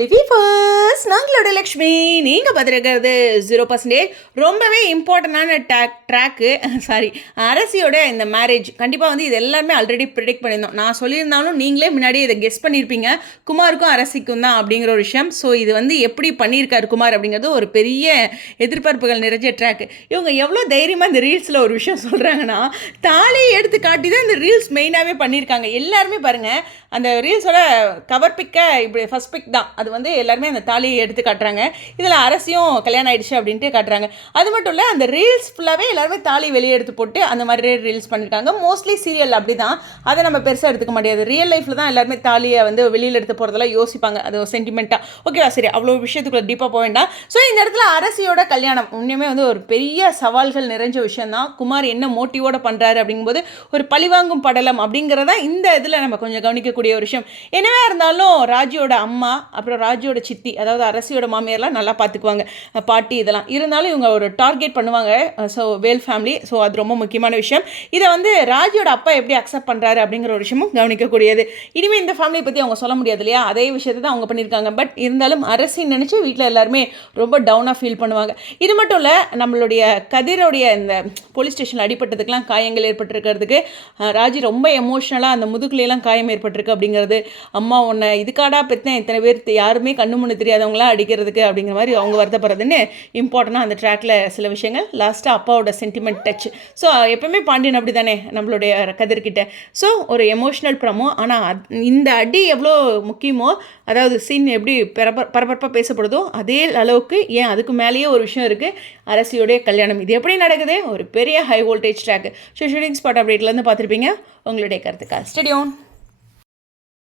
லிவிஃபர்ஸ் நாங்களோட லக்ஷ்மி நீங்கள் பார்த்துருக்கிறது 0% ரொம்பவே இம்பார்ட்டண்டான ட்ராக்கு அரசியோட இந்த மேரேஜ் கண்டிப்பாக வந்து இது எல்லாருமே ஆல்ரெடி ப்ரிடிக்ட் பண்ணியிருந்தோம். நான் சொல்லியிருந்தாலும் நீங்களே முன்னாடி இதை கெஸ் பண்ணியிருப்பீங்க, குமாருக்கும் அரசிக்கும் தான் அப்படிங்கிற ஒரு விஷயம். ஸோ இது வந்து எப்படி பண்ணியிருக்காரு குமார் அப்படிங்கிறது ஒரு பெரிய எதிர்பார்ப்புகள் நிறைஞ்ச ட்ராக். இவங்க எவ்வளோ தைரியமாக இந்த ரீல்ஸில் ஒரு விஷயம் சொல்கிறாங்கன்னா, தாலியை எடுத்து காட்டி தான் இந்த ரீல்ஸ் மெயினாகவே பண்ணியிருக்காங்க. எல்லாருமே பாருங்கள், அந்த ரீல்ஸோட கவர் பிக்க இப்படி ஃபஸ்ட் பிக் தான் அது வந்து எல்லாருமே அந்த தாலியை எடுத்து காட்டுறாங்க. இதில் அரசியும் கல்யாணம் ஆயிடுச்சு அப்படின்ட்டு காட்டுறாங்க. அது மட்டும் இல்லை, அந்த ரீல்ஸ் ஃபுல்லாகவே எல்லாருமே தாலி வெளியே எடுத்து போட்டு அந்த மாதிரி ரீல்ஸ் பண்ணியிருக்காங்க. மோஸ்ட்லி சீரியல் அப்படி தான், அதை நம்ம பெருசாக எடுத்துக்க முடியாது. ரியல் லைஃப்பில் தான் எல்லாருமே தாலியை வந்து வெளியில் எடுத்து போகிறதெல்லாம் யோசிப்பாங்க, அது சென்டிமெண்ட்டாக. ஓகேவா, சரி, அவ்வளோ விஷயத்துக்குள்ள டீப்பாக போக வேண்டாம். ஸோ இந்த இடத்துல அரசியோட கல்யாணம் உண்மையுமே வந்து ஒரு பெரிய சவால்கள் நிறைஞ்ச விஷயம் தான். குமார் என்ன மோட்டிவோட பண்ணுறாரு அப்படிங்கும்போது ஒரு பழிவாங்கும் படலம் அப்படிங்கிறதா இந்த இதில் நம்ம கொஞ்சம் கவனிக்கக்கூடிய ஒரு விஷயம். என்னவே இருந்தாலும் ராஜியோட அம்மா, அப்புறம் ராஜியோட சித்தி, அதாவது அரசியோட மாமியார்லாம் நல்லா பார்த்துக்குவாங்க, பாட்டி இதெல்லாம் இருந்தாலும் இவங்க ஒரு டார்கெட் பண்ணுவாங்க. ஸோ வேல் ஃபேமிலி, ஸோ அது ரொம்ப முக்கியமான விஷயம். இதை வந்து ராஜியோட அப்பா எப்படி அக்செப்ட் பண்ணுறாரு அப்படிங்கிற ஒரு விஷயமும் கவனிக்கக்கூடியது. இனிமேல் இந்த ஃபேமிலியை பற்றி அவங்க சொல்ல முடியாது இல்லையா, அதே விஷயத்தை தான் அவங்க பண்ணியிருக்காங்க. பட் இருந்தாலும் அரசின்னு நினச்சி வீட்டில் எல்லாருமே ரொம்ப டவுனாக ஃபீல் பண்ணுவாங்க. இது மட்டும் இல்லை, நம்மளுடைய கதிரோடைய இந்த போலீஸ் ஸ்டேஷனில் அடிப்பட்டதுக்கெலாம் காயங்கள் ஏற்பட்டிருக்கிறதுக்கு ராஜி ரொம்ப எமோஷ்னலாக அந்த முதுகுலையெல்லாம் காயம் ஏற்பட்டிருக்கு அப்படிங்கிறது, அம்மா உன்னை இதுக்காடா பெற்றேன், இத்தனை பேர் யாருமே கண்ணு முன்னு தெரியாதவங்களாம் அடிக்கிறதுக்கு அப்படிங்கிற மாதிரி அவங்க வருத்தப்படுறதுன்னு இம்பார்ட்டண்டாக அந்த ட்ராக்கில் சில விஷயங்கள். லாஸ்ட்டாக அப்பாவோட சென்டிமெண்ட் டச். ஸோ எப்பவுமே பாண்டியன் அப்படி தானே நம்மளுடைய கதிர்கிட்ட. ஸோ ஒரு எமோஷ்னல் ப்ரமோ. ஆனால் இந்த அடி எவ்வளோ முக்கியமோ, அதாவது சீன் எப்படி பரபரப்பாக பேசப்படுதோ அதே அளவுக்கு ஏன் அதுக்கு மேலேயே ஒரு விஷயம் இருக்குது, அரசியோடைய கல்யாணம். இது எப்படி நடக்குது, ஒரு பெரிய high voltage track. So shooting spot அப்டேட்லேருந்து பார்த்துருப்பீங்க. உங்களுடைய கருத்துக்கா ஸ்டேடியோன்.